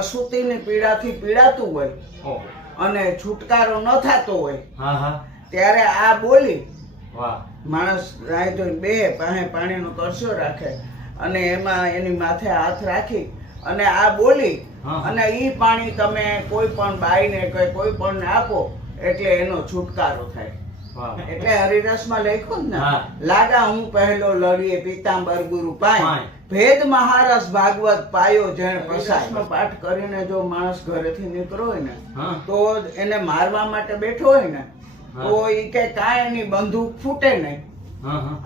પ્રસૂતિની પીડાથી પીડાતું હોય અને છુટકારો ન થતો હોય ત્યારે આ બોલી માણસ રાય તો બે પાસે પાણીનો કરશો રાખે અને એમાં એની માથે હાથ રાખી અને આ બોલી અને ઈ પાણી તમે કોઈ પણ બાઈને કે કોઈ પણ આપો એટલે એનો છુટકારો થાય. એટલે હરિરસમાં લખ્યું ને. લાગા હું પહેલો લડીએ પીતાંબર ગુરુ પાય. ભેદ મહારસ ભાગવત પાયો જેણ પસાય પાઠ કરીને જો માણસ ઘરેથી નીકળો હોય ને તો એને મારવા માટે બેઠો હોય ને તો એ કે કાંઈ એની બંદૂક ફૂટે નહીં.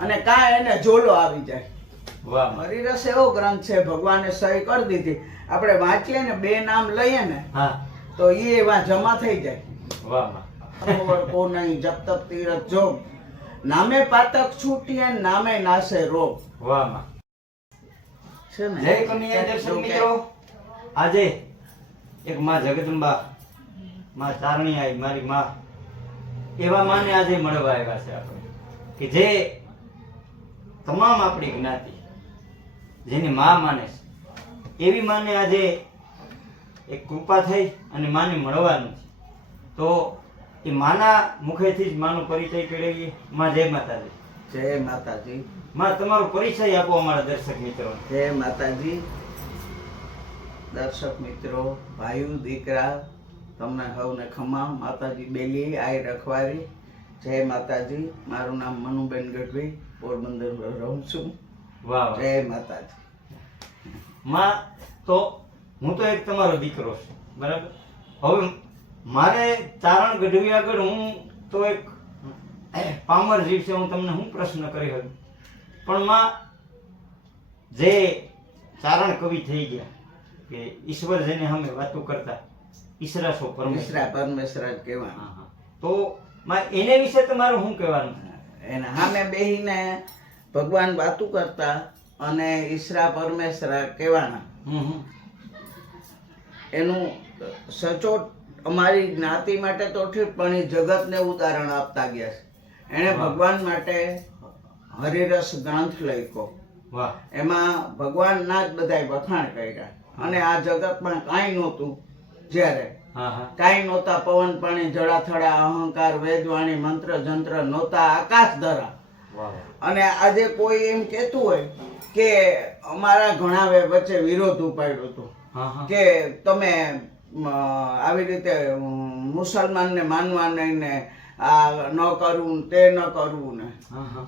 અને કાંઈ એને જોલો આવી જાય. વાહ. હરિરસ એવો ગ્રંથ છે ભગવાને સહી કરી દીધી. આપણે વાંચીએ ને બે નામ લઈએ ને તો એ એવા જમા થઈ જાય. કો નહીં જપ તપ તીરથ જોગ નામે પાતક છૂટીએ નામે નાશે રોગ. વાહ. જય કન્યા દર્શક મિત્રો. આજે એક માં જગદંબા માં તારણી આવી મારી માં એવા માને આજે મળવા આવ્યા છે આપણે. કે જે તમામ આપણી જ્ઞાતિ જેની માં માને છે એવી માને આજે એક કૃપા થઈ અને માને મળવાનું છે. તો એ માના મુખેથી જ માનો પરિચય કેળવીએ. માં જય માતાજી. જય માતાજી. માં તમારો પરિચય આપો અમારા દર્શક મિત્રો. જય માતાજી. દર્શક મિત્રો ભાઈઓ દીકરા તમને સૌને ખમા માતાજી બેલી આઈ રખવારી. જય માતાજી. મારું નામ મનુબેન ગઢવી. પોરબંદર રહું છું. વાહ વાહ. જય માતાજી. માં તો હું તો એક તમારો દીકરો છું. બરાબર? હવે મારે તારણ ગઢવી આગળ હું તો એક પામર જીવ છે હું તમને હું પ્રશ્ન કરી હતો પણ માં જે ચારણ કવિ થઈ ગયા કે ઈશ્વર જેને અમે વાતો કરતા ઈશરા સો પરમેશ્વર. પરમેશ્વર હા. તો માં એને વિશે તમારું શું કહેવાનું? એના સામે બેહીને ભગવાન વાતું કરતા અને ઈશરા પરમેશ્વરા કહેવાના. એનું સચોટ અમારી જ્ઞાતિ માટે તો ઠીક પણ એ જગતને ઉદાહરણ આપતા ગયા છે. એણે ભગવાન માટે હરિરસ ગ્રંથ લખ્યો. એમાં ભગવાનના જ બધા વખાણ કર્યા. અને આ જગતમાં કાંઈ નહોતું જ્યારે. કાંઈ નહોતા પવન પાણી જળાથડા અહંકાર વેદવાણી મંત્ર જંત્ર નહોતા આકાશ ધરા અને આજે કોઈ એમ કહેતું હોય કે અમારા ઘણા વચ્ચે વિરોધ ઉપાડ્યો હતો. કે તમે આવી રીતે મુસલમાન મુસલમાનને માનવા નહીં ને આ ન કરવું તે ન કરવું ને.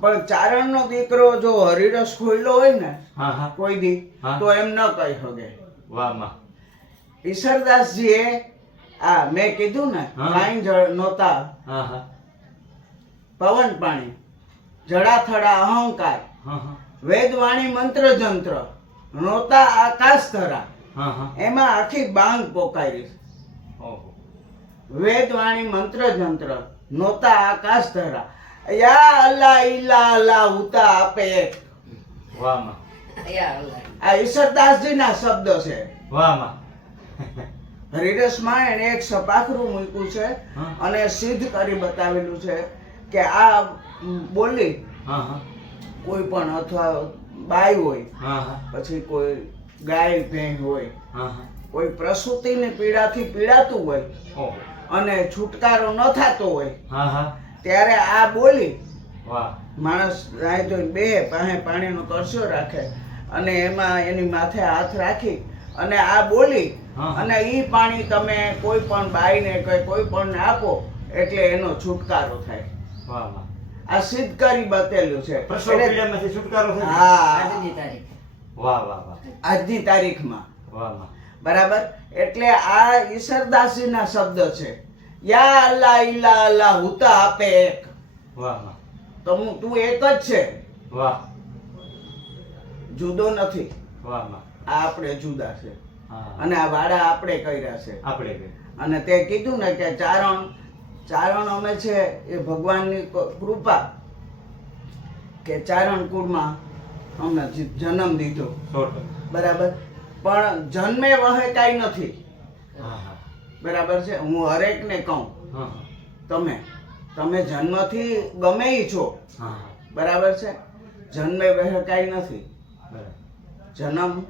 પણ ચારણનો દીકરો જો હરિરસ ખોલ્યો હોય ને કોઈ દી તો એમ ન કહી શકે. ઈશ્વરદાસજીએ આ મેં કીધું ને લાઈન નહોતા. પવન પાણી જડાથડા અહંકાર વેદવાણી મંત્ર જંત્ર નોતા આકાશ ધરા એમાં આખી બાંગ પોકારી. વેદવાણી મંત્ર જંત્ર નહોતા આકાશ ધરા. યા અલ્લાહ ઈલા અલ્લાહ ઉતા આપે. વાહ આ ઈશ્વરદાસજીના શબ્દ છે. વાહ હરિરસમાં એને એક સપાખરું મૂક્યું છે અને સિદ્ધ કરી બતાવેલું છે કે આ બોલી હા હા. કોઈ પણ અથવા બાઈ હોય પછી કોઈ ગાય ભેંસ હોય હા હા. કોઈ પ્રસૂતિની પીડાથી પીડાતું હોય અને છુટકારો ન થતો હોય હા હા. ત્યારે આ બોલી વાહ. માણસ રાય ધોઈને બે પાસે પાણીનો કરશો રાખે અને એમાં એની માથે હાથ રાખી અને આ બોલી અને એ પાણી તમે કોઈ પણ બાઈને કે કોઈ પણ આપો એટલે એનો છુટકારો થાય. વાહમાં આ સિદ્ધ કરી બતેલું છે. પ્રસવ છુટકારો પીડામાંથી છુટકારો થયો હા. વાહ વાહ વાહ. આજની તારીખમાં. વાહમાં બરાબર? એટલે આ ઈશ્વરદાસીના શબ્દ છે. યા અલ્લાહ ઈલા અલ્લાહ હુતા આપે એક. વાહમાં તો હું તું એક જ છે. વાહ. જુદો નથી. વાહમાં આ આપણે જુદા છે. અને આ વાડા આપણે કર્યા છે. આપણે અને તે કીધું ને કે ચારણ ચારણ અમે છે એ ભગવાનની કૃપા. કે ચારણ કુળમાં અમને જન્મ દીધો. બરાબર? પણ જન્મે વહે કાંઈ નથી. બરાબર છે? હું હરેકને કહું તમે તમે જન્મથી ગમે ઈ છો. બરાબર છે? જન્મે વહેકાઈ નથી. જન્મ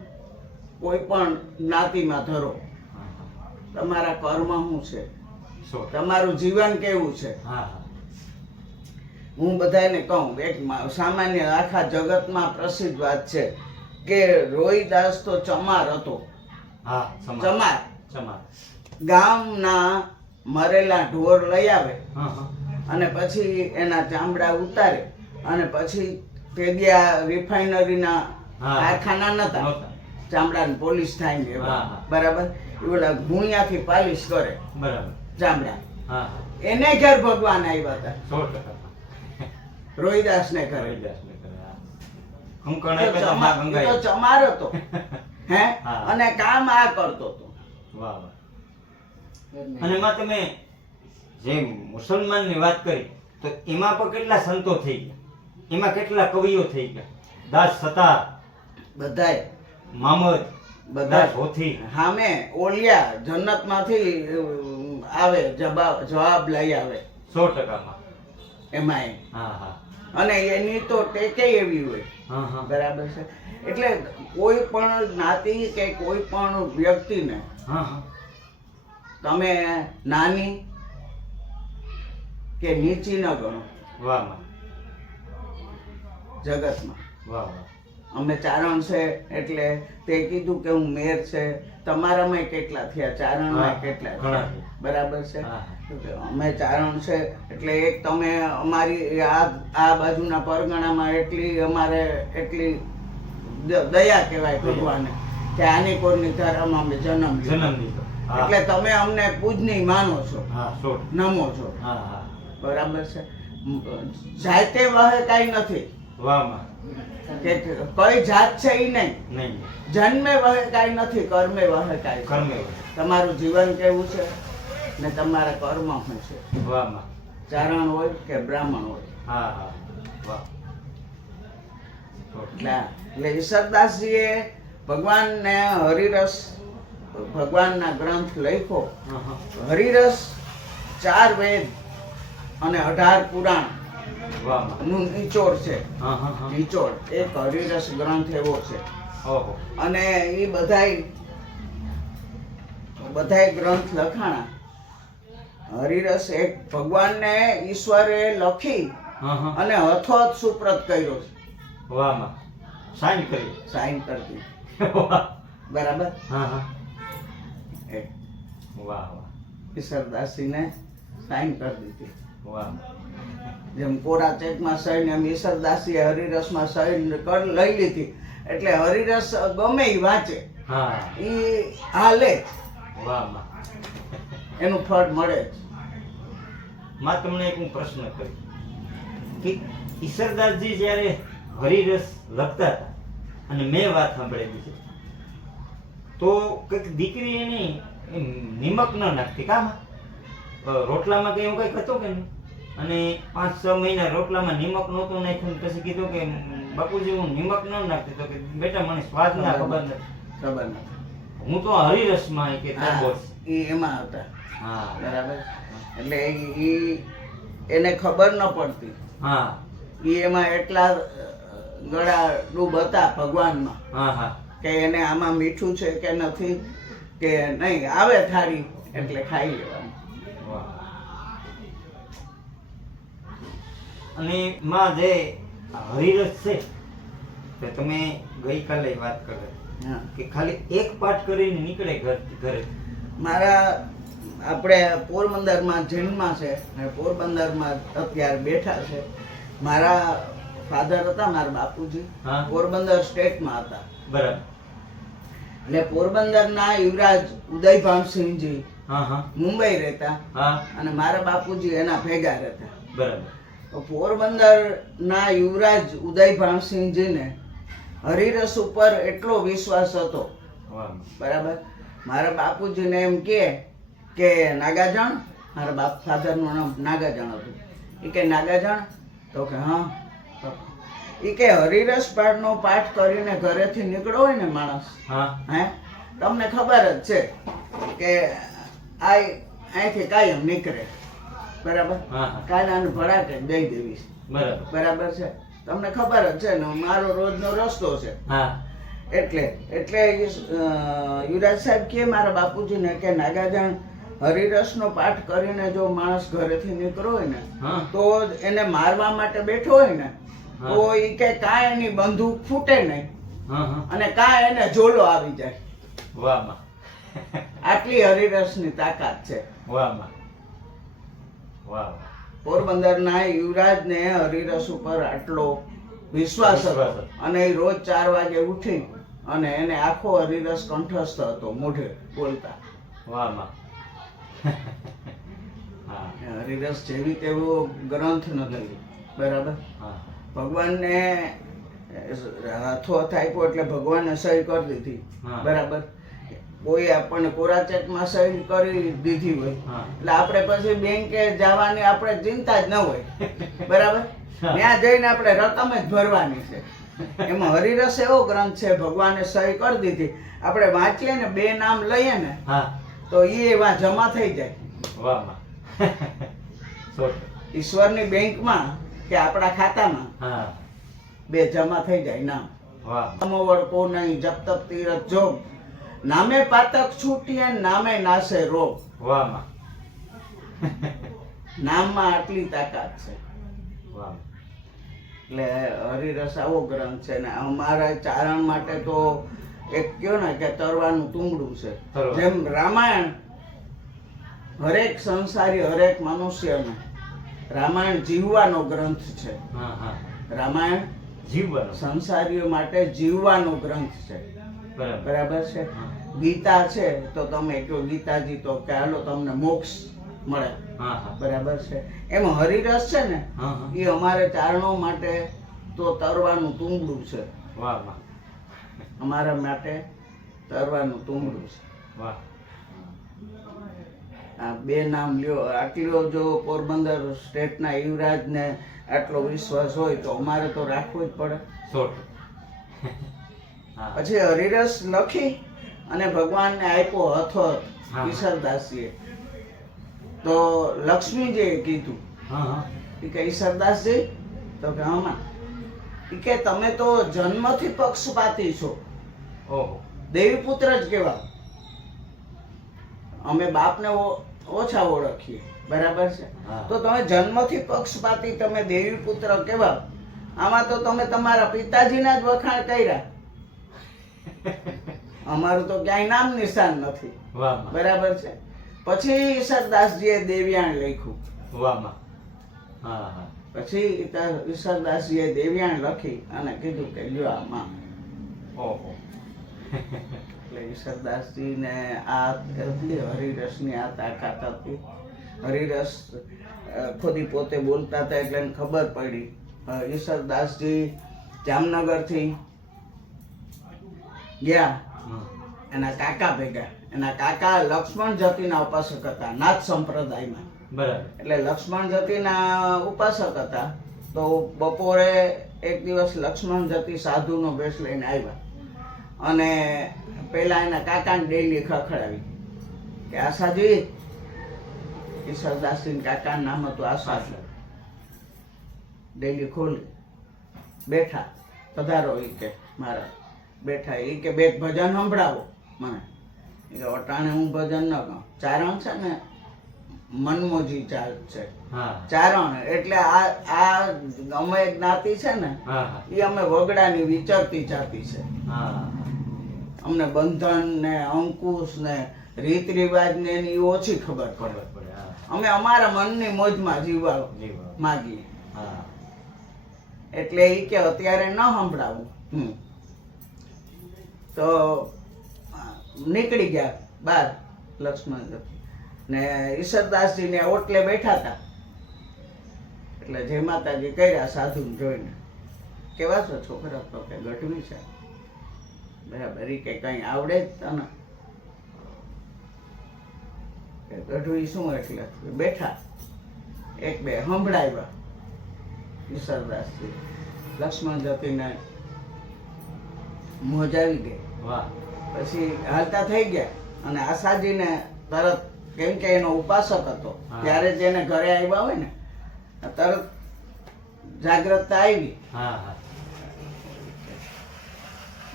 કોઈ પણ જ્ઞાતિમાં ધરો. તમારા કર્મ શું છે? તમારું જીવન કેવું છે? હા બધાને કહું એક સામાન્ય આખા જગતમાં પ્રસિદ્ધ વાત છે કે રોહિદાસ તો ચમાર હતો. ચમાર. સમાજ ગામના મરેલા ઢોર લઈ આવે અને પછી એના ચામડા ઉતારે અને પછી તે રિફાઇનરીના કારખાના નતા. ચામડાની પોલીસ થાય ને. બરાબર? એ ઓલા ગુણિયાથી પાલિશ કરે. બરાબર. ચામડા. એને ઘેર ભગવાન આવ્યા હતા. સો ટકા. રોહિદાસ ને કરે કરે, એ તો ગંગાએ. ચમાર હતો. હે. અને કામ આ કરતો હતો. વાહ વાહ. અને એમાં તમે જે મુસલમાનની વાત કરી તો એમાં પણ કેટલા સંતો થઈ ગયા? એમાં કેટલા કવિઓ થઈ ગયા? દાસ સતાર બધાય. મામદ બધા હોથી. હામે ઓલિયા જન્નતમાંથી આવે જવાબ જવાબ લઈ આવે. સો ટકામાં. એમાં હા હા. અને એની તો ટેકે એવી હોય. હા હા. બરાબર છે. એટલે કોઈ પણ જ્ઞાતિ કે કોઈ પણ વ્યક્તિને હા હા. તમે નાની કે નીચી ન ગણો? વાહ જગતમાં. વાહ અમે ચારણ છે એટલે તે કીધું કે હું મેર છે. તમારામાં કેટલા થયા? ચારણમાં કેટલા થયા. બરાબર છે? અમે ચારણ છે એટલે એક તમે અમારી આ આ બાજુના પરગણામાં એટલી અમારે એટલી દયા કહેવાય ભગવાને કે આની કોરની ધર્મ અમે જન્મ જન્મ લીધો. એટલે તમે અમને પૂજની માનો છો હા નમો છો. હા હા. બરાબર છે. જાતે વહે કાંઈ નથી. કે કઈ જાત છે એ નહીં. નહીં. જન્મે વહે કાંઈ નથી કર્મે વહે કઈ કર્મે તમારું જીવન કેવું છે ને તમારા કર્મ શું છે? ચારણ હોય કે બ્રાહ્મણ હોય? હા હા. વાહ. એટલે એટલે ઈશ્વરદાસજીએ ભગવાનને હરિરસ ભગવાનના ગ્રંથ હા હરિરસ ચાર વેદ અને અઢાર પુરાણ. નું નિચોડ છે. નિચોડ. એક હરિરસ ગ્રંથ એવો છે. અને એ બધાય બધાય ગ્રંથ લખાણા. હરિરસ એક ભગવાનને ઈશ્વરે લખી અને હથોહથ સુપ્રત કર્યો છે. વાહમાં સાઈન કરી સાઈન કરતી. બરાબર? હા હા. એ વાહ વાહ. ઈશ્વરદાસીને સાઈન કરી દીધી. વાહ. જેમ કોરા ચેકમાં સહીને એમ ઈશ્વરદાસીએ હરિરસમાં સહી કર લઈ લીધી. એટલે હરિરસ ગમે એ વાંચે. હા. એ હાલે. વાહ એનું ફળ મળે માં તમને એક હું પ્રશ્ન કરું. કે ઈશ્વરદાસજી જ્યારે હરિરસ લખતા હતા અને મેં વાત સાંભળેલી છે તો કંઈક દીકરી એની નિમક ન નાખતી કામ રોટલામાં કંઈ એવું કંઈક હતું કે નહીં? અને પાંચ છ મહિના રોટલામાં નિમક નહોતું નાખ્યું પછી કીધું કે બાપુજી હું નિમક ન નાખતી. તો કે બેટા મને સ્વાદ ના ખબર નથી. ખબર નથી. હું તો હરિરસમાં કે એમાં હતા હા. બરાબર? એટલે એ એને ખબર ન પડતી. હા. એ એમાં એટલા ગળા ડૂબ હતા ભગવાનમાં. હા હા. કે એને આમાં મીઠું છે કે નથી કે નહીં આવે થાળી એટલે ખાઈ લેવાનું. અને માં જે હરિરસ છે તે તમે ગઈકાલે વાત કરો. કે ખાલી એક પાઠ કરીને નીકળે ઘર ઘરે. મારા આપણે પોરબંદરમાં જૈનમાં છે અને પોરબંદરમાં અત્યારે બેઠા છે. મારા ફાધર હતા મારા બાપુજી. પોરબંદર સ્ટેટમાં હતા. બરાબર. એટલે પોરબંદરના યુવરાજ ઉદયભાનસિંહજી હા હા. મુંબઈ રહેતા હા. અને મારા બાપુજી એના ભેગા રહેતા. બરાબર. પોરબંદરના યુવરાજ ઉદય ઉદયભાનસિંહજીને હરિરસ ઉપર એટલો વિશ્વાસ હતો. બરાબર. મારા બાપુજીને એમ કે કે નાગાજણ મારા બાપ ફાધરનું નામ નાગાજણ હતું. એ કે નાગાજણ? તો કે હા. એ કે હરિરસ પાઠનો પાઠ કરીને ઘરેથી નીકળો હોય ને માણસ હે. તમને ખબર જ છે કે આ અહીંથી કાયમ નીકળે. બરાબર? કાયદાને ભડાકે દઈ દેવી. બરાબર. બરાબર છે? તમને ખબર જ છે ને મારો રોજનો રસ્તો છે. હા. એટલે એટલે યુવરાજ સાહેબ કે મારા બાપુજીને કે નાગાજણ હરિરસનો પાઠ કરીને જો માણસ ઘરેથી નીકળ્યો હોય ને તો એને મારવા માટે બેઠો હોય ને તો એ કે કાંઈ એની બંદૂક ફૂટે નહીં. અને કાંઈ એને જોલો આવી જાય. વાહમાં આટલી હરિરસની તાકાત છે. વાહમાં વાહ. પોરબંદરના યુવરાજને હરિરસ ઉપર આટલો વિશ્વાસ હતો. અને એ રોજ ચાર વાગે ઉઠી અને એને આખો હરિરસ કંઠસ્થ હતો મોઢે બોલતા. વાહમાં હા હરિરસ જેવી તેવો ગ્રંથ નથી. બરાબર? હા. ભગવાનને હાથો થાય એટલે ભગવાને સહી કરી દીધી. બરાબર? કોઈ આપણને કોરા ચેકમાં સહી કરી દીધી હોય. એટલે આપણે પછી બેંકે જવાની આપણે ચિંતા જ ન હોય. બરાબર? ત્યાં જઈને આપણે રકમ જ ભરવાની છે. એમાં હરિરસ એવો ગ્રંથ છે ભગવાને સહી કરી દીધી. આપણે વાંચીએ ને બે નામ લઈએ ને તો એ એવા જમા થઈ જાય. માં ઈશ્વરની બેંકમાં કે આપણા ખાતામાં બે જમા થઈ જાય નામ. નામો નહીં જપ તપ તીરથ જોગ. નામે પાતક છૂટીએ નામે નાશે રોગ. નામમાં આટલી તાકાત છે. એટલે હરિરસ આવો ગ્રંથ છે ને અમારા ચારણ માટે તો એક કયો ને કે તરવાનું તુંગડું છે. જેમ રામાયણ હરેક સંસારી હરેક મનુષ્યને રામાયણ જીવવાનો ગ્રંથ છે. હા હા. રામાયણ જીવવાનો. સંસારીઓ માટે જીવવાનો ગ્રંથ છે. બરાબર. છે? ગીતા છે તો તમે કહો ગીતાજી તો કે હાલો તમને મોક્ષ મળે. હા હા. બરાબર છે? એમ હરિરસ છે ને એ અમારે ચારણો માટે તો તરવાનું તુંબડું છે. વાહ વાહ. અમારા માટે તરવાનું તુંબડું છે. વાહ. બે નામ લ્યો. આટલો જો પોરબંદર સ્ટેટના યુવરાજને આટલો વિશ્વાસ હોય તો અમારે તો રાખવો જ પડે. હા. પછી હરિરસ લખી અને ભગવાનને આપ્યો હથોથ ઈશરદાસજીએ. ઈશ્વરદાસજીએ તો લક્ષ્મીજીએ કીધું. કે ઈશ્વરદાસજી તો કે હમા કે તમે તો જન્મથી પક્ષપાતી છો. દેવીપુત્ર દેવી પુત્ર જ કેવા. અમે બાપને ઓછા ઓળખીએ. બરાબર છે. તો તમે જન્મથી પક્ષપાતી તમે દેવી પુત્ર કેવા? આમાં તો તમે તમારા પિતાજીના જ વખાણ કર્યા. અમારું તો ક્યાંય નામ નિશાન નથી. બરાબર છે? પછી ઈશ્વરદાસજીએ દેવ્યાણ લખ્યું. વાહ હા હા. પછી ઈશ્વરદાસજીએ દેવ્યાણ લખી અને કીધું કે લ્યો આમાં ઓહો. એટલે ઈશ્વરદાસજીને આ એટલી હરિરસની આ તાકાત હતી. હરિરસ ખુદી પોતે બોલતા હતા એટલે ખબર પડી. ઈશ્વરદાસજી જામનગરથી ગયા. એના કાકા ભેગા. એના કાકા લક્ષ્મણ જતીના ઉપાસક હતા નાથ સંપ્રદાયમાં. બરાબર. એટલે લક્ષ્મણ જતીના ઉપાસક હતા. તો બપોરે એક દિવસ લક્ષ્મણ જતી સાધુનો વેશ લઈને આવ્યા. અને પેલા એના કાકાને ડેલી ખખડાવી. કે આશા જોઈએ? કિશોરદાસજી કાકાનું નામ હતું આશા ડેલી ખોલી. બેઠા. પધારો એ કે મારા. બેઠા એ કે બે ભજન સંભળાવો મને. એ કે અટાણે હું ભજન ન કહું ચારણ છે ને મનમોજી ચાલ છે. ચારણ. એટલે આ આ અમે જ્ઞાતિ છે ને એ અમે વગડાની વિચરતી જાતિ છે. હા. અમને બંધન ને અંકુશ ને રીત રિવાજ ને એની ઓછી ખબર પડે. પડે અમે અમારા મનની મોજમાં જીવવા જીવો માગીએ. હા. એટલે એ કે અત્યારે ન સંભળાવું. તો નીકળી ગયા બાર લક્ષ્મણ ને ઈશ્વરદાસજી ને ઓટલે બેઠા હતા એટલે જય માતાજી કર્યા સાધુ જોઈને. કેવા છો છોકરા તો કે ગઢવી છે. બરાબર ઈ કે કઈ આવડે જ તને. ગઢવી શું એટલે? બેઠા. એક બે સંભળાવ્યા. ઈશ્વરદાસજી લક્ષ્મણ જતીને મોજ આવી ગઈ. વાહ. પછી હાલતા થઈ ગયા અને આશાજીને તરત કેમ કે એનો ઉપાસક હતો ત્યારે જેને એને ઘરે આવ્યા હોય ને તરત જાગ્રતતા આવી. હા હા.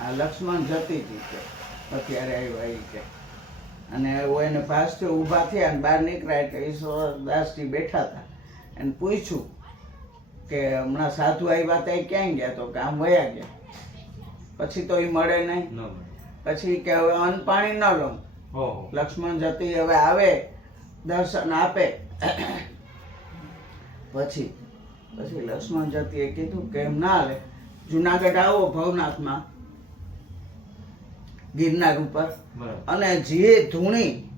આ લક્ષ્મણ જતી હતી કે અત્યારે આવ્યા એ કે. અને એવું એને પાસથી ઊભા થયા અને બહાર નીકળ્યા એટલે ઈશ્વરદાસજી બેઠા હતા. એને પૂછ્યું કે હમણાં સાધુ આવ્યા ત્યાં ક્યાંય ગયા તો? કામ વયા ગયા? પછી તો એ મળે નહીં. પછી કે હવે અન્ન પાણી ન લઉં. લક્ષ્મણ જતી હવે આવે દર્શન આપે. પછી પછી લક્ષ્મણ જતીએ કીધું કે એમ ના લે. જુનાગઢ આવો ભવનાથમાં. ગિરનાર ઉપર. બરાબર. અને જે ધૂણી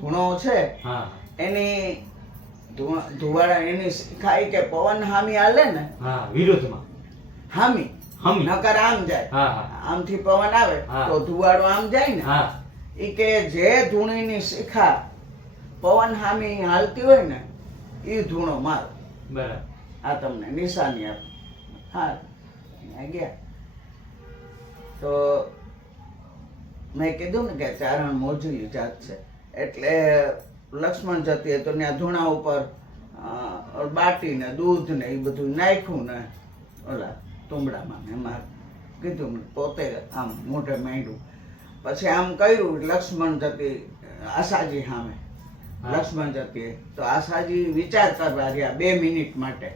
ધૂણો છે હા. એની ધુવા- ધુવાડા એની ખાઈ કે પવન હામી હાલે ને હા વિરુદ્ધમાં હામી. હમી. નકર આમ જાય. આમથી પવન આવે. તો ધુવાડો આમ જાય ને. હા. ઈ કે જે ધૂણીની શિખા પવન હામી હાલતી હોય ને એ ધૂણો મારો. બરાબર. આ તમને નિશાની આપે. હા ગયા. તો મેં કીધું ને કે ચારણ મોજલી જાત છે. એટલે લક્ષ્મણ જતી તો ત્યાં ધૂણા ઉપર બાટીને બાટી ને દૂધ ને એ બધું નાખ્યું ને ઓલા તુંબડામાં ને મારે કીધું પોતે આમ મોઢે માંડ્યું. પછી આમ કર્યું લક્ષ્મણ જતી આશાજી સામે. લક્ષ્મણ જતી તો આશાજી વિચાર કરવા રહ્યા બે મિનિટ માટે.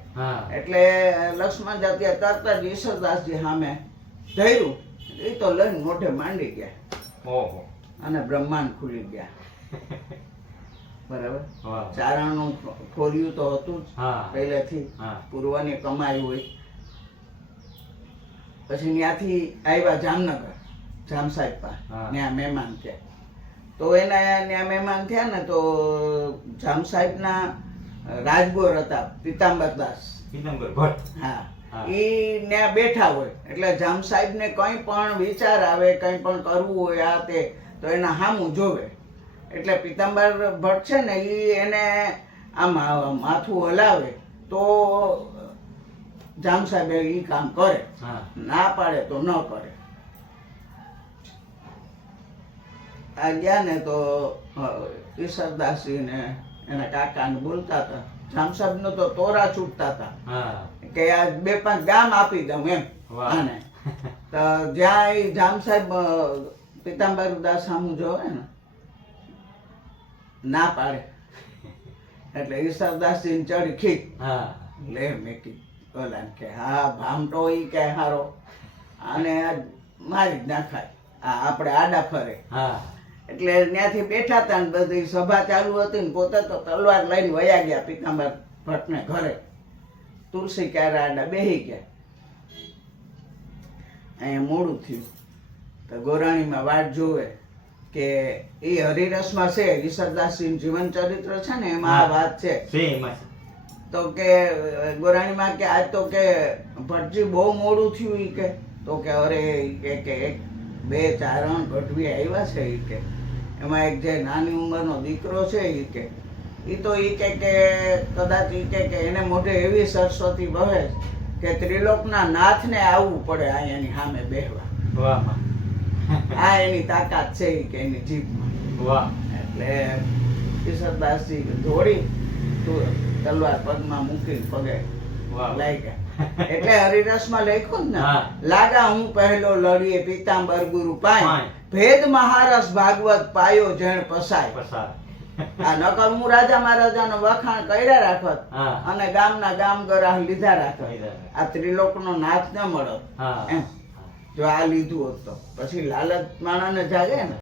એટલે લક્ષ્મણ જતી તરત જ ઈશ્વરદાસજી સામે ધર્યું. એ તો લઈને મોઢે માંડી ગયા. અને બ્રહ્માંડ ખુલી ગયા. બરાબર? ચારણું ખોર્યું તો હતું જ હા. પહેલેથી. હા. પૂર્વની કમાઈ હોય. પછી ત્યાંથી આવ્યા જામનગર જામ સાહેબ. ત્યાં મહેમાન થયા. તો એના ત્યાં મહેમાન થયા ને તો જામ સાહેબના રાજગોર હતા પિતાંબરદાસ પીતંબર ભટ્ટ. હા. ઈ ત્યાં બેઠા હોય. એટલે જામ સાહેબને કંઈ પણ વિચાર આવે કંઈ પણ કરવું હોય આ તે તો એના હામું જોવે. એટલે પિતાંબર ભટ્ટ છે ને એ એને આમ માથું હલાવે તો જામ સાહેબ એ કામ કરે. ના પાડે તો ન કરે. આ ગયા ને તો ઈશ્વરદાસજી ને એના કાકાને બોલતા હતા. જામ સાહેબનો તો તોરા છૂટતા હતા. કે આ બે પાંચ ગામ આપી દઉં એમ. આને તો જ્યાં એ જામ સાહેબ પિતાંબર દાસ સામું જોવે ને ના પાડે. એટલે ઈશ્વરદાસજી ચડી ખી લે મેકી ઓલા કે હા ભામટો ઈ કે હારો. અને મારી જ નાખાય. આ આપણે આડા ફરે. હા. એટલે ત્યાંથી બેઠા હતા ને બધી સભા ચાલુ હતી ને પોતે તો તલવાર લઈને વયા ગયા પિતાંબર ભટ્ટને ઘરે. તુલસી ક્યારે આડા બેહી ગયા? અહીંયા મોડું થયું. તો ગોરાણીમાં વાટ જોવે કે એ હરિરસમાં છે વિસરદાસજી જીવન ચરિત્ર છે ને એમાં આ વાત છે. તો કે ગોરાણીમાં કે આજ તો કે ભટજી બહુ મોડું થયું ઈ કે. તો કે અરે કે કે એક બે ચારણ ગઢવી આવ્યા છે ઈ કે. એમાં એક જે નાની ઉંમરનો દીકરો છે ઈ કે. ઈ તો ઈ કે કે કદાચ એ કે કે એને મોઢે એવી સરસ્વતી વહે કે ત્રિલોકના નાથને આવવું પડે આ એની સામે બેહવા. આ એની તાકાત છે કે એની જીભમાં. એટલે કિશોરદાસજી દોડી તું તલવાર પગમાં મૂકી પગે વાહ લઈ ગયા એટલે હરિરસમાં લખ્યું ને લાગા હું પહેલો લડીએ પિતાંબર ગુરુ પાય. ભેદ મહારસ ભાગવત પાયો જેણ પસાય. પસાર. આ નકર હું રાજા મહારાજા નો વખાણ કર્યા રાખત અને અને ગામના ગામ ગરાહ લીધા રાખત. આ ત્રિલોક નો નાથ ન મળત. જો આ લીધું હોત તો. પછી લાલચ માણસને જાગે ને.